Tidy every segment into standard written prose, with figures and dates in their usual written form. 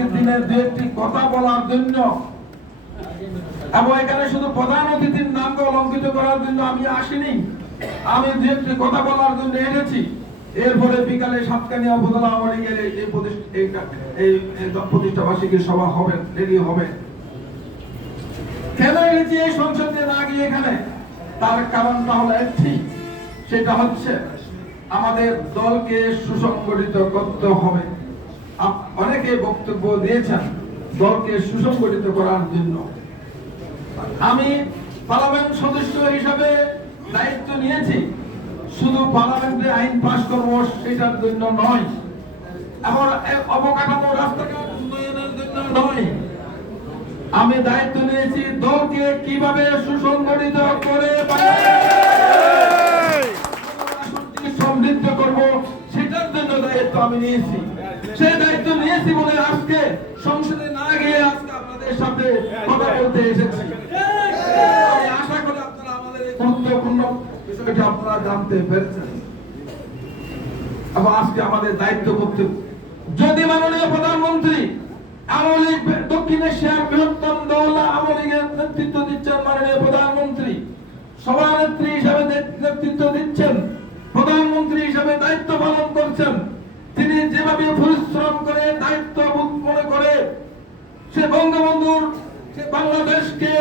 আজকের দিনে দু একটি কথা বলার জন্য এবং এখানে শুধু প্রধান অতিথির নামকে অলঙ্কিত করার জন্য আমি আসিনি, আমি দু একটি কথা বলার জন্য এনেছি। এরপরে বিকালে সাতকানিয়া উপজেলা আওয়ামী লীগের এই প্রতিষ্ঠা বার্ষিকী সভা হবে, রেডি হবে। কেন এনেছি এই সংসদে না গিয়ে এখানে? তার কারণটা হলো একটি, সেটা হচ্ছে আমাদের দলকে সুসংগঠিত করতে হবে। অনেকে বক্তব্য দিয়েছেন দলকে সুসংগঠিত করার জন্য। আমি পার্লামেন্ট সদস্য হিসাবে দায়িত্ব নিয়েছি, শুধু পার্লামেন্টে আইন পাস করবো সেটার জন্য নয়, এবং অবকাঠামো রাস্তাঘাট উন্নয়নের জন্য নয়। আমি দায়িত্ব নিয়েছি দলকে কিভাবে সুসংগঠিত করে সমৃদ্ধ করব সেটার জন্য দায়িত্ব আমি নিয়েছি। সেই দায়িত্ব নিয়েছি বলে আজকে সংসদে না গিয়ে আজকে আপনাদের সাথে কথা বলতে এসেছি। আমি আশা করি আপনারা আমাদের এই গুরুত্বপূর্ণ বিষয়টি আপনারা জানতে পেরেছেন এবং আজকে আমাদের দায়িত্ব করতে, যদি মাননীয় প্রধানমন্ত্রী আওয়ামী লীগ দক্ষিণ এশিয়ার বৃহত্তম দল আওয়ামী লীগের নেতৃত্ব দিচ্ছেন, মাননীয় প্রধানমন্ত্রী সভানেত্রী হিসাবে নেতৃত্ব দিচ্ছেন, প্রধানমন্ত্রী হিসাবে দায়িত্ব পালন করছেন, তিনি যেভাবে পরিশ্রম করে দায়িত্ব মনে করে সে বঙ্গবন্ধুর সে বাংলাদেশকে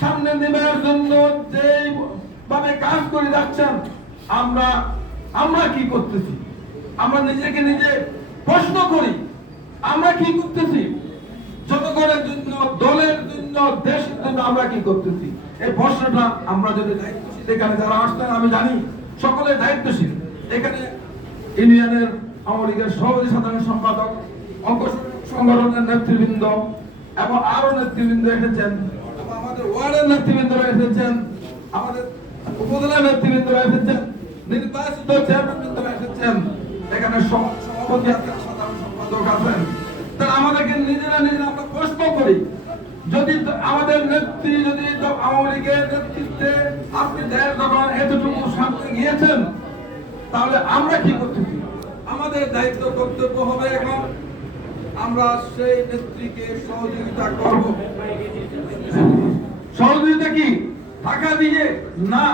সামনে নেবার জন্য যেভাবে কাজ করে যাচ্ছেন, আমরা কি করতেছি? আমরা নিজেকে নিজে প্রশ্ন করি, আমরা কি করতেছি? জনগণের জন্য, দলের জন্য, দেশের জন্য আমরা কি করতেছি? এই প্রশ্নটা আমরা যদি দায়িত্বশীল, এখানে যারা আসছেন আমি জানি সকলে দায়িত্বশীল। এখানে ইউনিয়নের আওয়ামী লীগের সভাপতি, সাধারণ সম্পাদক, অঙ্গ সংগঠনের নেতৃবৃন্দ এবং আরো নেতৃবৃন্দ এসেছেন, আমাদের ওয়ার্ডের নেতৃবৃন্দরা এসেছেন, আমাদের উপজেলা নেতৃবৃন্দরা এসেছেন, নির্বাচিত চেয়ারম্যানরা এসেছেন, এখানে সভাপতি আছেন, সাধারণ সম্পাদক আছেন। তারা আমাদেরকে নিজেরা আমরা প্রশ্ন করি, যদি আমাদের নেত্রী, যদি আওয়ামী লীগের নেতৃত্বে আপনি দেশ যখন এতটুকু সামনে গিয়েছেন, তাহলে আমরা কি করতেছি? আমাদের দায়িত্ব কর্তব্য হবে এখন আমরা সেই নেত্রীকে সহযোগিতা করব। সহযোগিতা কি টাকা দিয়ে না,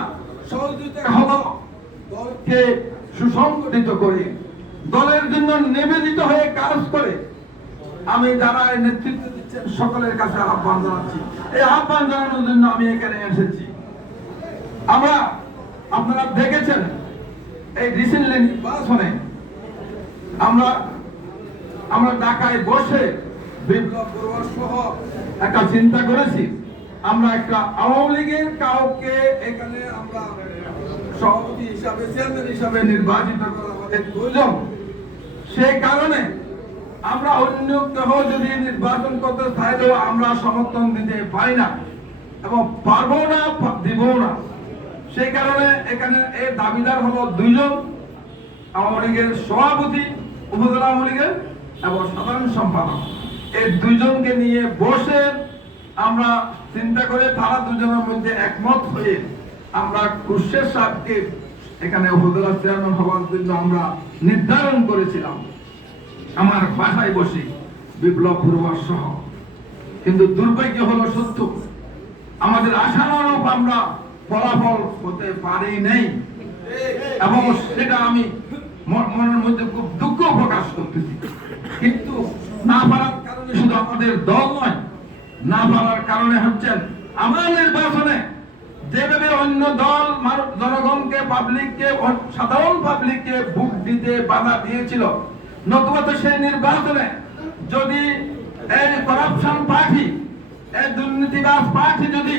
সহযোগিতা হলো দলকে সুসংগঠিত করে, দলের জন্য নিবেদিত হয়ে কাজ করে। আমি যারা নেতৃত্ব দিচ্ছেন সকলের কাছে আহ্বান জানাচ্ছি, এই আহ্বান জানানোর জন্য আমি এখানে এসেছি। আপনারা দেখেছেন এই রিসেন্টলি নির্বাচনে আমরা ঢাকায় বসে বিপ্লব বড়ুয়া সহ একটা চিন্তা করেছি, আমরা একটা আওয়ামী লীগের কাউকে এখানে আমরা সভাপতি হিসাবে, চেয়ারম্যান হিসাবে নির্বাচিত করা আমাদের প্রয়োজন। সেই কারণে আমরা অন্য কেউ যদি নির্বাচন করতে চাইলেও আমরা সমর্থন দিতে পারি না এবং পারবো না, দিব না। সেই কারণে এখানে এই দাবিদার হলো দুইজন, আওয়ামী লীগের সভাপতি, উপজেলা আওয়ামী লীগের এবং সাধারণ সম্পাদক। এই দুইজনকে নিয়ে বসে আমরা চিন্তা করে তারা দুজনের মধ্যে একমত হয়ে আমরা খুরশেদ সাহেবকে এখানে উপজেলা চেয়ারম্যান হওয়ার জন্য আমরা নির্ধারণ করেছিলাম আমার বাসায় বসে বিপ্লব বড়ুয়া সহ। কিন্তু দুর্ভাগ্য হলো সত্য, আমাদের আশানুরূপ আমরা ফলাফল হতে পারি নাই এবং সেটা আমি মনের মধ্যে খুব দুঃখ প্রকাশ করতেছি। কিন্তু না পারার কারণে শুধু আমাদের দল নয়, না পারার কারণে হচ্ছেন আমার নির্বাচনে যেভাবে অন্য দল জনগণকে, পাবলিককে, সাধারণ পাবলিককে ভোট দিতে বাধা দিয়েছিল, নতুবা তো সেই নির্বাচনে যদি এই করাপশন পার্টি, এই দুর্নীতিবাজ পার্টি যদি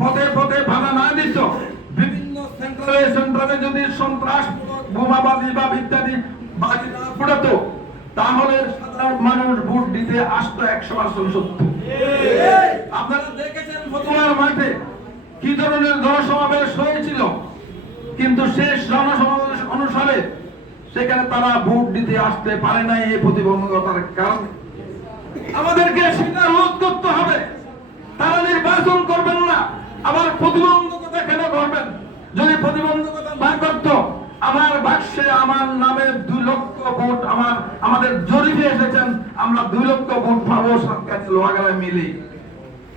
পথে পথে বাধা না দিত, বিভিন্ন সেন্টারে যদি সন্ত্রাসমূলক বোমাবাজি বা ইত্যাদি বাজি না ফুটাতো, তাহলে সাধারণ মানুষ ভোট দিতে আসতো 100% সত্য। আপনারা দেখেছেন ফতুয়ার মাঠে কি ধরনের জনসমাবেশ হয়েছিল, কিন্তু শেষ জনসমাবেশ অনুসারে সেখানে তারা ভোট দিতে আসতে পারে নাই এই প্রতিবন্ধকতার কারণে। আমাদেরকে সেটা রোধ করতে হবে। তারা নির্বাচন করবেন না, আবার প্রতিবন্ধকতা কেন করবেন? যদি প্রতিবন্ধকতা না করত, আমার বাক্সে আমার নামে 2 লক্ষ ভোট আমাদের জরিপে এসেছেন আমরা 2 লক্ষ ভোট পাবো সরকার লোহাগাড়ায় মিলে,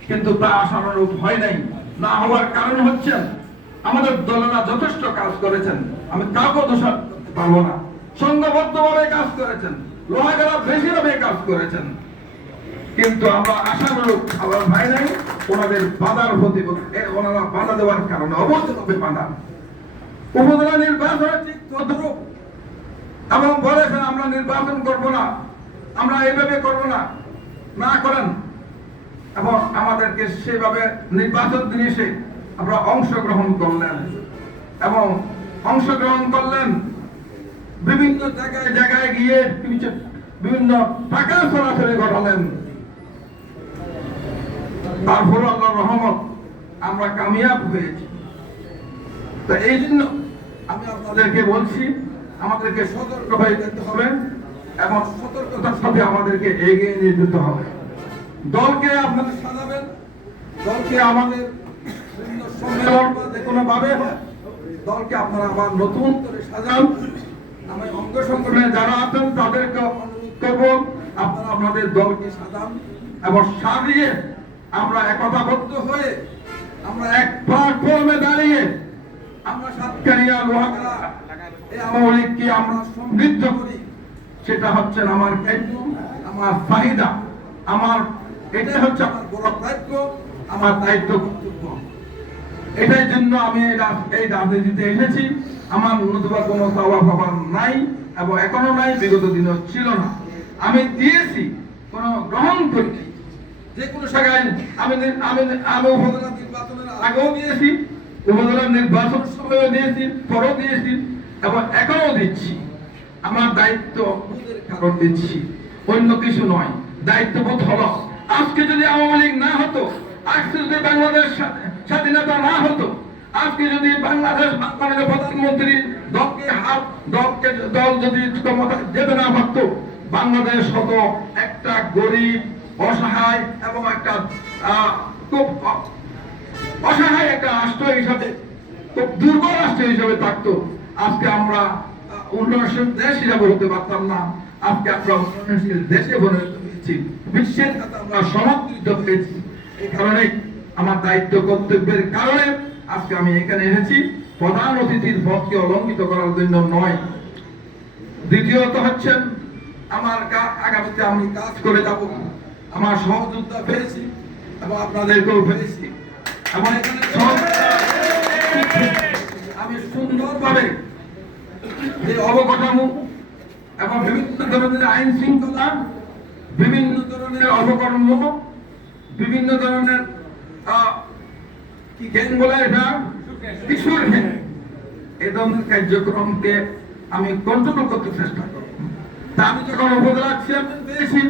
কিন্তু তা আশানুরূপ হয় নাই। না হওয়ার কারণ হচ্ছেন আমাদের দলেরা যথেষ্ট কাজ করেছেন, আমি কাউকে দোষারোপ করতে পারবো না। সংঘবদ্ধভাবে কাজ করেছেন, লোহাগাড়া বেশিভাবে কাজ করেছেন, কিন্তু আমরা আশানুরূপ আবার ভাই নাই। ওনাদের বাধার প্রতি ওনারা বাধা দেওয়ার কারণে অবৈধভাবে বাধা উপজেলা নির্বাচনে ঠিক তদ্রূপ এবং বলেছেন আমরা নির্বাচন করব না, আমরা এইভাবে করব না, না করেন এবং আমাদেরকে সেভাবে নির্বাচন জিনিসে আমরা অংশগ্রহণ করলেন এবং অংশগ্রহণ করলেন বিভিন্ন জায়গায় জায়গায় গিয়ে বিভিন্ন টাকা সরাসরি ঘটালেন। তারপর আল্লাহর রহমত আমরা কামিয়াব হয়েছি। তো এই জন্য আমি আপনাদেরকে বলছি আমাদেরকে সতর্ক হয়ে যেতে হবে এবং সতর্কতার সাথে আমাদেরকে এগিয়ে নিয়ে যেতে হবে। দলকে আপনারা সাজাবেন, দলকে আমাদের বিভিন্ন সম্মেলন বা যে কোনো ভাবে দলকে আপনারা আবার নতুন করে সাজান। আমি অঙ্গ সংগঠনে যারা আছেন তাদেরকে অনুরোধ করব আপনারা আপনাদের দলকে সাজান এবং সাজিয়ে আমরা একতাবদ্ধ হয়ে আমরা এক প্ল্যাটফর্মে দাঁড়িয়ে আমরা সাতকানিয়া লোহাগাড়া এই আওয়ামী লীগকে আমরা সমৃদ্ধ করি। সেটা হচ্ছে আমার দায়িত্ব, আমার চাহিদা, আমার এটাই হচ্ছে আমার বড় দায়িত্ব, আমার দায়িত্ব কর্তব্য। এটাই জন্য আমি এই রাজনীতিতে এসেছি। আমার নতুবা কোনো চাওয়া পাওয়া নাই এবং এখনো নাই, বিগত দিনও ছিল না। আমি দিয়েছি, কোনো গ্রহণ করিনি। যে কোনো জায়গায় আমি উপজেলা নির্বাচনের আগেও দিয়েছি, উপজেলা নির্বাচনের সময়ও দিয়েছি, পরেও দিয়েছি এবং এখনো দিচ্ছি। আমার দায়িত্ব কারণ দিচ্ছি, অন্য কিছু নয়। দায়িত্ববোধ হলো আজকে যদি আওয়ামী লীগ না হতো, আজকে যদি বাংলাদেশ স্বাধীনতা না হতো, আজকে যদি বাংলাদেশ মাননীয় প্রধানমন্ত্রী দল যদি ক্ষমতা যেতে না পারতো, বাংলাদেশ হতো একটা গরিব অসহায় এবং একটা খুব অসহায় একটা রাষ্ট্র হিসাবে, খুব দুর্বল রাষ্ট্র হিসাবে থাকতো। আজকে আমরা উন্নয়নশীল দেশ হিসাবে হতে পারতাম না। আজকে আমরা উন্নয়নশীল দেশে পরিণত হয়েছি, বিশ্বের কাছে আমরা সমাদৃত হয়েছি। এই কারণে আমার দায়িত্ব কর্তব্যের কারণে আজকে আমি এখানে এসেছি, প্রধান অতিথির পদকে অলঙ্ঘিত করার জন্য নয়। দ্বিতীয়ত হচ্ছেন আমার আগামীতে আমি কাজ করে যাব, আমার সহযোদ্ধা পেয়েছি এবং আপনাদেরকেও পেয়েছি এবং এখানে আমি সুন্দরভাবে যে অবকাঠামো এবং বিভিন্ন ধরনের আইন শৃঙ্খলা, বিভিন্ন ধরনের অবকর্ম, বিভিন্ন ধরনের কি জ্ঞান বলে এটা কিশোর জ্ঞান, এই ধরনের কার্যক্রমকে আমি কন্ট্রোল করতে চেষ্টা করব। তা আমি যখন উপজেলা চেয়ারম্যান পেয়েছি,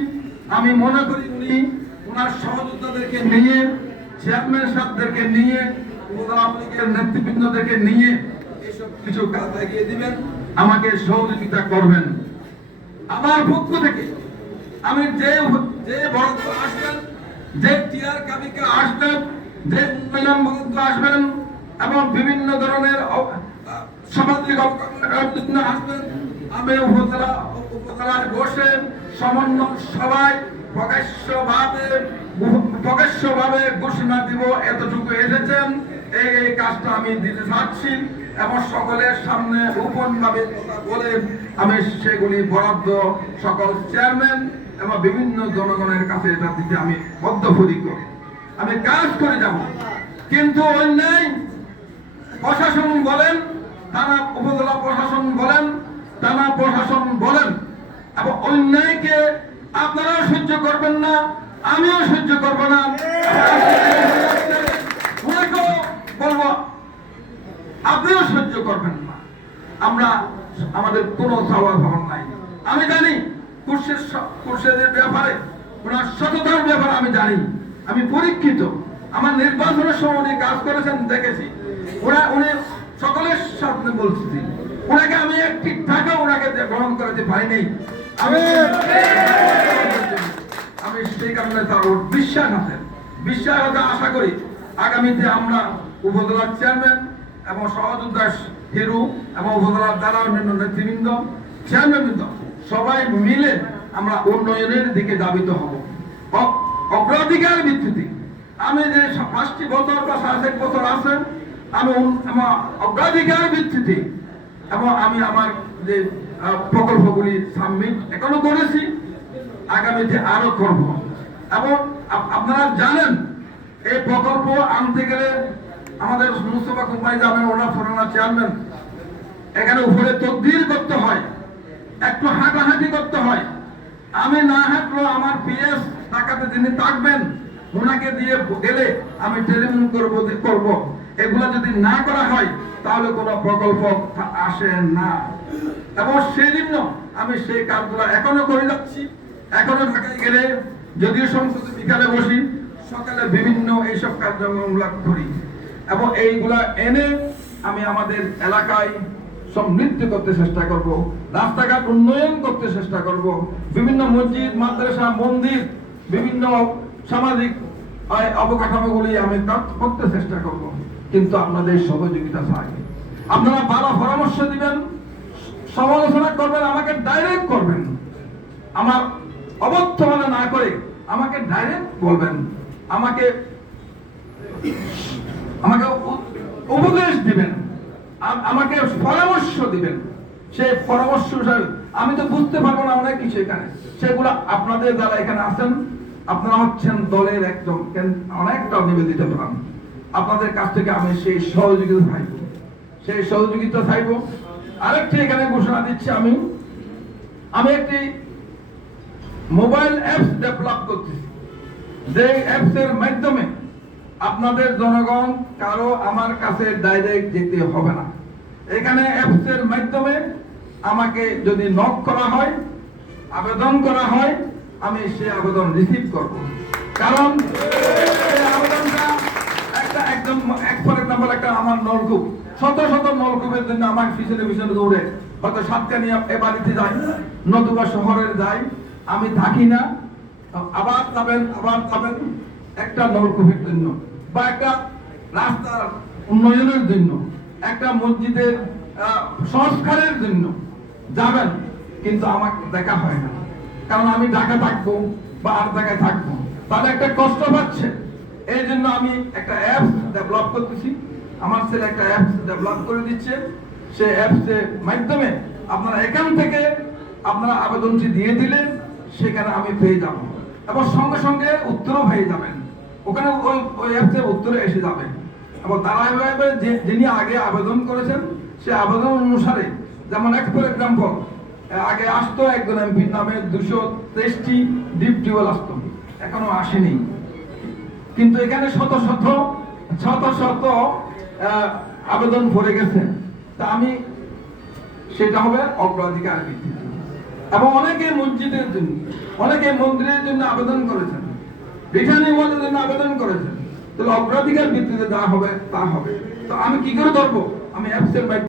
আমি মনে করি উনি ওনার সহযোদ্ধাদেরকে নিয়ে, চেয়ারম্যান সাহেবদেরকে নিয়ে, উপজেলা লীগের নেতৃবৃন্দদেরকে নিয়ে এসব কিছু কাজ এগিয়ে দিবেন, আমাকে সহযোগিতা করবেন। আমার পক্ষ থেকে আমি যে বরাদ্দ আসবেন, যে টিআর কাবিকা আসবেন, যে উন্নয়ন বরাদ্দ আসবেন এবং বিভিন্ন ধরনের সামাজিক অবকাঠামো আসবেন, আমি উপজেলায় বসে সমন্বয় সভায় প্রকাশ্যভাবে ঘোষণা দিব এতটুকু এসেছেন, এই কাজটা আমি দিতে চাচ্ছি এবং সকলের সামনে গোপন ভাবে বলে আমি সেগুলি বরাদ্দ সকল চেয়ারম্যান এবং বিভিন্ন জনগণের কাছে এটা দিতে আমি বদ্ধপরিকর, আমি কাজ করে যাব। কিন্তু অন্যায় প্রশাসন বলেন, থানা উপজেলা প্রশাসন বলেন, থানা প্রশাসন বলেন এবং অন্যায়কে আপনারাও সহ্য করবেন না, আমিও সহ্য করব না। বলবো আপনিও সহ্য করবেন না। আমরা আমাদের কোনো চাওয়ার ভাবনা নাই। আমি জানি খুরশেদের ব্যাপারে, ওনার সততার ব্যাপারে আমি জানি, আমি পরীক্ষিত। আমার নির্বাচনের সময় উনি কাজ করেছেন দেখেছি। উনি সকলের সামনে বলছি, ওনাকে আমি একটি টাকা ওনাকে গ্রহণ করাতে পারিনি। আমি সেই কারণে তার বিশ্বাস আছে, আশা করি আগামীতে আমরা উপজেলার চেয়ারম্যান এবং সহযোদ্ধা হিরু এবং উপজেলার যারা অন্যান্য নেতৃবৃন্দ, চেয়ারম্যানবৃন্দ সবাই মিলে আমরা উন্নয়নের দিকে ধাবিত হব। অগ্রাধিকার ভিত্তিতে আমি যে 5টি বছর বা 7.5 বছর আছে, আমি আমার অগ্রাধিকার ভিত্তিতে এবং আমি আমার যে প্রকল্পগুলি সাবমিট এখনো করেছি, আগামীতে আরো করব। এবং আপনারা জানেন এই প্রকল্প আনতে গেলে আমাদের মুস্তফা কোম্পানি যাবেন, ওনার ফোরানা চেয়ারম্যান, এখানে উপরে তকদির করতে হয়, একটু হাঁটাহাঁটি করতে হয়। আমি না হাঁটলেও আমার পিএস টাকাতে যিনি থাকবেন ওনাকে দিয়ে গেলে আমি টেলিফোন করব। এগুলা যদি না করা হয় তাহলে কোনো প্রকল্প আসে না। এবং সেই জন্য আমি সেই কাজগুলো এখনো করে যাচ্ছি। এখনো ঢাকায় গেলে যদিও সংসদে বিকালে বসি, সকালে বিভিন্ন এইসব কার্যক্রমগুলো করি এবং এইগুলা এনে আমি আমাদের এলাকায় সমৃদ্ধ করতে চেষ্টা করব, রাস্তাঘাট উন্নয়ন করতে চেষ্টা করব, বিভিন্ন মসজিদ, মাদ্রাসা, মন্দির, বিভিন্ন সামাজিক অবকাঠামোগুলি আমি করতে চেষ্টা করব। কিন্তু আপনাদের সহযোগিতা চাই। আপনারা ভালো পরামর্শ দিবেন, সমালোচনা করবেন, আমাকে ডাইরেক্ট করবেন, আমার অবর্তমানে না করে আমাকে ডাইরেক্ট বলবেন, আমাকে উপদেশ দিবেন, আমাকে পরামর্শ দিবেন। সেই পরামর্শ আমি তো বুঝতে পারবো না অনেক কিছু এখানে, সেগুলো আপনাদের যারা এখানে আছেন, আপনারা হচ্ছেন দলের একদম অনেকটা নিবেদিত প্রাণ। আপনাদের কাছ থেকে আমি সেই সহযোগিতা চাইব। আরেকটি এখানে ঘোষণা দিচ্ছি, আমি একটি মোবাইল অ্যাপস ডেভেলপ করতেছি, যে অ্যাপস এর মাধ্যমে আপনাদের জনগণ কারো আমার কাছে ডাইরেক্ট যেতে হবে না। এখানে অ্যাপস এর মাধ্যমে আমাকে যদি নক করা হয়, আবেদন করা হয়, আমি সেই আবেদন রিসিভ করব। কারণ এই আবেদনটা একদম ফর এক্সাম্পল আমার নলকূপ, শত শত নলকূপের জন্য আমার পিছনে দৌড়ে হয়তো সাতকানিয়া এ বাড়িতে যাই, নতুবা শহরের যাই, আমি থাকি না, আবার যাবেন একটা নলকূপের জন্য বা একটা রাস্তার উন্নয়নের জন্য, একটা মসজিদের সংস্কারের জন্য যাবেন, কিন্তু আমাকে দেখা হয় না। কারণ আমি ঢাকা থাকবো বা আর জায়গায় থাকবো, তাহলে একটা কষ্ট পাচ্ছে। এই জন্য আমি একটা অ্যাপস ডেভেলপ করতেছি, আমার ছেলে একটা অ্যাপস ডেভেলপ করে দিচ্ছে। সেই অ্যাপস এর মাধ্যমে আপনারা এখান থেকে আপনারা আবেদনটি দিয়ে দিলে সেখানে আমি পেয়ে যাব এবং সঙ্গে সঙ্গে উত্তরও পেয়ে যাবেন। ওখানে ওই অ্যাপসে উত্তরে এসে যাবে এবং ধারাবাহিকভাবে যিনি আগে আবেদন করেছেন সে আবেদন অনুসারে, যেমন ফর এক্সাম্পল আগে আসতো একজন এমপির নামে 223টি ডিপ টিউবওয়েল আসতো, এখনো আসেনি। কিন্তু এখানে শত শত আবেদন ভরে গেছে। তা আমি সেটা হবে অগ্রাধিকার ভিত্তিতে। এবং অনেকে মসজিদের জন্য, অনেকে মন্দিরের জন্য আবেদন করেছেন, রিটার্নিং ওয়ালের জন্য আবেদন করেছেন। তাহলে অগ্রাধিকার ভিত্তিতে যা হবে তা হবে। তো আমি কি করে করবো? আমি অ্যাপসের